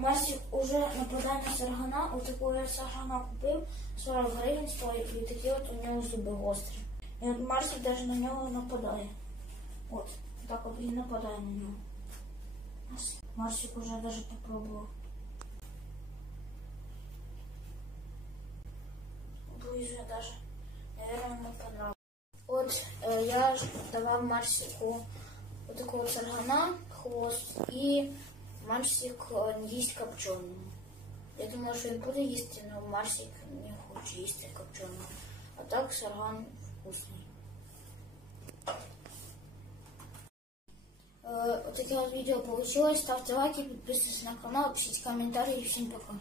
Марсик уже нападає на саргана. Отаку я саргана купив, 40 гривень стоїть, і такі от у нього зуби гострі. І от Марсик навіть на нього нападає. От, так от він нападає на нього. Марсик уже навіть попробував. Ближе даже, наверное, ему понравилось. Вот я давал Марсику вот такого саргана, хвост, и Марсик есть копченого. Я думала, что он будет есть, но Марсик не хочет есть копченого. А так сарган вкусный. Вот такое вот видео получилось. Ставьте лайки, подписывайтесь на канал, пишите комментарии. Всем пока.